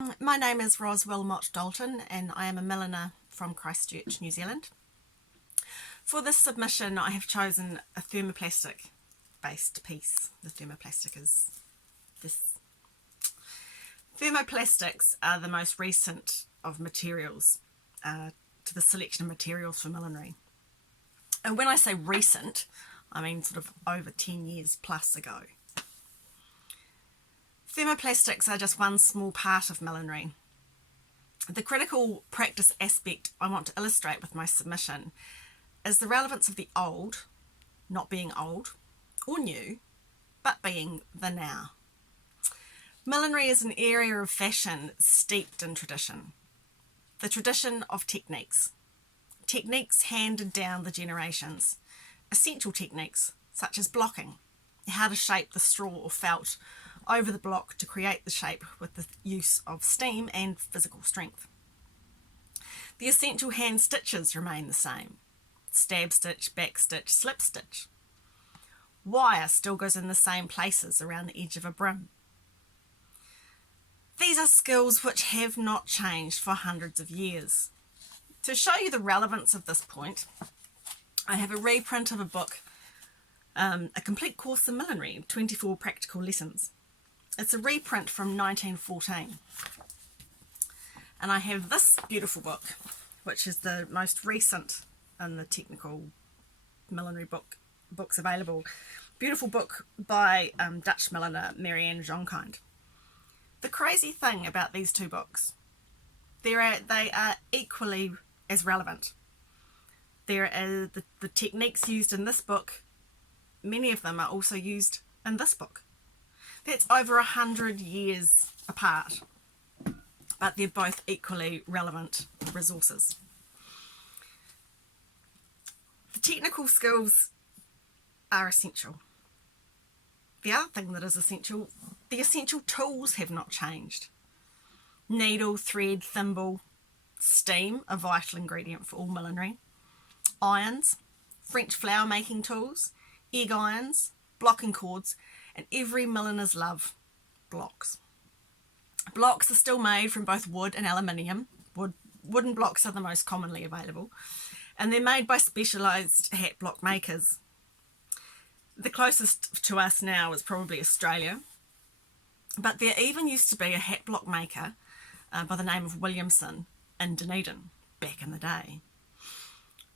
My name is Roz Willmott Dalton and I am a milliner from Christchurch, New Zealand. For this submission I have chosen a thermoplastic based piece. The thermoplastic is this. Thermoplastics are the most recent of materials to the selection of materials for millinery. And when I say recent, I mean sort of over 10 years plus ago. Thermoplastics are just one small part of millinery. The critical practice aspect I want to illustrate with my submission is the relevance of the old, not being old or new, but being the now. Millinery is an area of fashion steeped in tradition. The tradition of techniques. Techniques handed down the generations. Essential techniques such as blocking, how to shape the straw or felt over the block to create the shape with the use of steam and physical strength. The essential hand stitches remain the same. Stab stitch, back stitch, slip stitch. Wire still goes in the same places around the edge of a brim. These are skills which have not changed for hundreds of years. To show you the relevance of this point, I have a reprint of a book, a complete course in millinery, 24 practical lessons. It's a reprint from 1914. And I have this beautiful book, which is the most recent in the technical millinery books available. Beautiful book by Dutch milliner Marianne Jonkind. The crazy thing about these two books, they are equally as relevant. There are the techniques used in this book, many of them are also used in this book. That's over 100 years apart, but they're both equally relevant resources. The technical skills are essential. The other thing that is essential, the essential tools have not changed. Needle, thread, thimble, steam, a vital ingredient for all millinery, irons, French flower making tools, egg irons, blocking cords, and every milliner's love, blocks. Blocks are still made from both wood and aluminium. Wooden blocks are the most commonly available, and they're made by specialised hat block makers. The closest to us now is probably Australia, but there even used to be a hat block maker by the name of Williamson in Dunedin back in the day.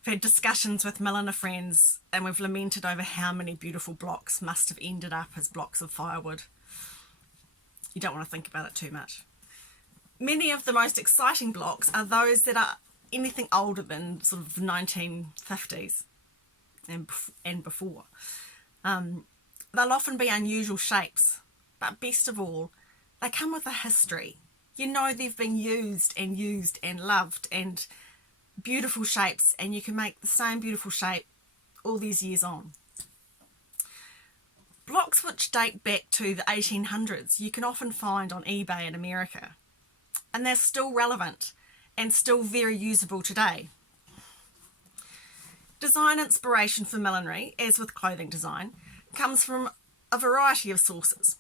We've had discussions with milliner friends and we've lamented over how many beautiful blocks must have ended up as blocks of firewood. You don't want to think about it too much. Many of the most exciting blocks are those that are anything older than sort of the 1950s and before. They'll often be unusual shapes, but best of all, they come with a history. You know they've been used and loved and beautiful shapes, and you can make the same beautiful shape all these years on. Blocks which date back to the 1800s you can often find on eBay in America, and they're still relevant and still very usable today. Design inspiration for millinery, as with clothing design, comes from a variety of sources,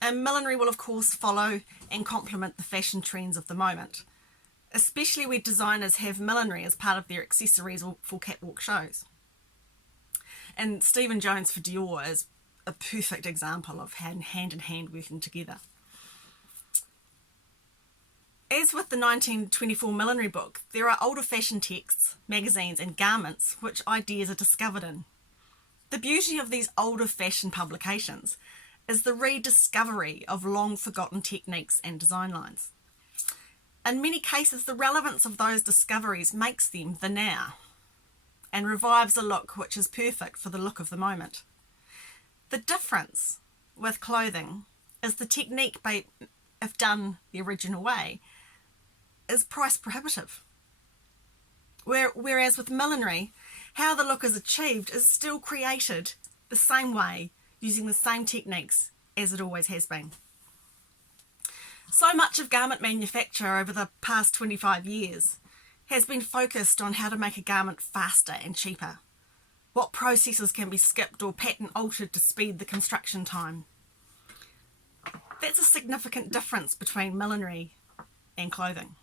and millinery will of course follow and complement the fashion trends of the moment, especially where designers have millinery as part of their accessories or for catwalk shows. And Stephen Jones for Dior is a perfect example of hand in hand working together. As with the 1924 millinery book, there are older fashion texts, magazines and garments which ideas are discovered in. The beauty of these older fashion publications is the rediscovery of long forgotten techniques and design lines. In many cases, the relevance of those discoveries makes them the now and revives a look which is perfect for the look of the moment. The difference with clothing is the technique, if done the original way, is price prohibitive. Whereas with millinery, how the look is achieved is still created the same way using the same techniques as it always has been. So much of garment manufacture over the past 25 years has been focused on how to make a garment faster and cheaper. What processes can be skipped or pattern altered to speed the construction time. That's a significant difference between millinery and clothing.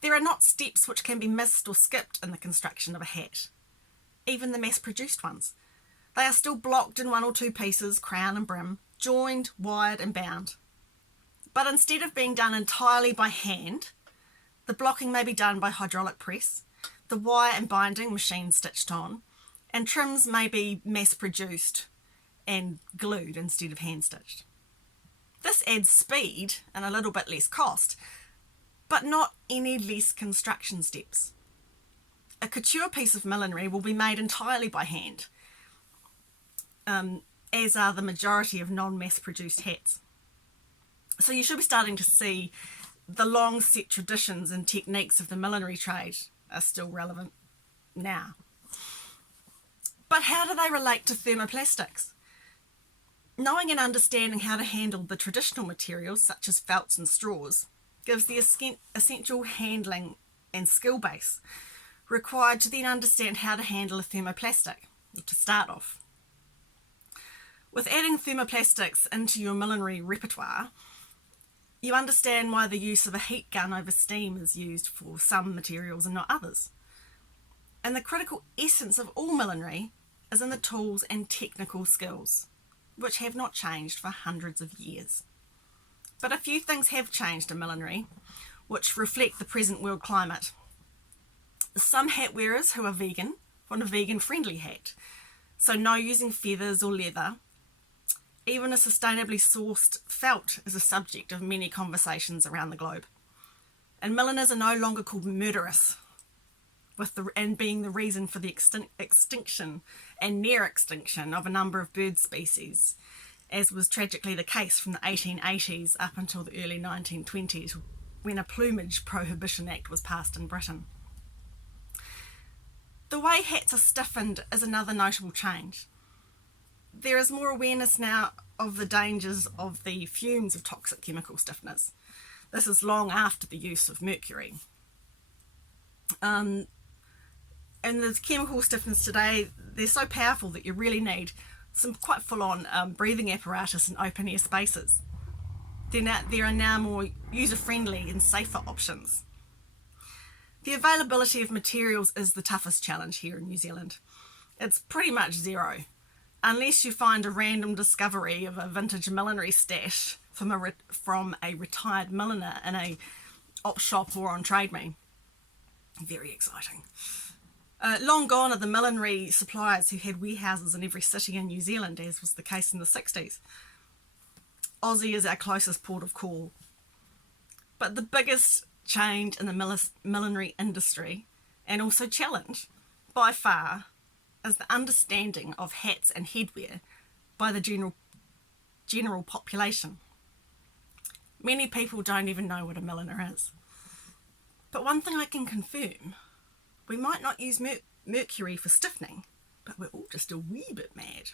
There are not steps which can be missed or skipped in the construction of a hat, even the mass-produced ones. They are still blocked in 1 or 2 pieces, crown and brim, joined, wired and bound. But instead of being done entirely by hand, the blocking may be done by hydraulic press, the wire and binding machine stitched on, and trims may be mass-produced and glued instead of hand-stitched. This adds speed and a little bit less cost, but not any less construction steps. A couture piece of millinery will be made entirely by hand, as are the majority of non-mass produced hats. So you should be starting to see the long set traditions and techniques of the millinery trade are still relevant now. But how do they relate to thermoplastics? Knowing and understanding how to handle the traditional materials such as felts and straws gives the essential handling and skill base required to then understand how to handle a thermoplastic, to start off. With adding thermoplastics into your millinery repertoire, you understand why the use of a heat gun over steam is used for some materials and not others. And the critical essence of all millinery is in the tools and technical skills, which have not changed for hundreds of years. But a few things have changed in millinery, which reflect the present world climate. Some hat wearers who are vegan want a vegan-friendly hat, so no using feathers or leather. Even a sustainably sourced felt is a subject of many conversations around the globe. And milliners are no longer called murderous, and being the reason for the extinction and near extinction of a number of bird species, as was tragically the case from the 1880s up until the early 1920s, when a Plumage Prohibition Act was passed in Britain. The way hats are stiffened is another notable change. There is more awareness now of the dangers of the fumes of toxic chemical stiffeners. This is long after the use of mercury. And the chemical stiffeners today, they're so powerful that you really need some quite full-on breathing apparatus in open-air spaces. There are now more user-friendly and safer options. The availability of materials is the toughest challenge here in New Zealand. It's pretty much zero, unless you find a random discovery of a vintage millinery stash from a retired milliner in a op shop or on Trade Me. Very exciting. Long gone are the millinery suppliers who had warehouses in every city in New Zealand, as was the case in the 60s. Aussie is our closest port of call. But the biggest change in the millinery industry, and also challenge, by far, is the understanding of hats and headwear by the general population. Many people don't even know what a milliner is. But one thing I can confirm, we might not use mercury for stiffening, but we're all just a wee bit mad.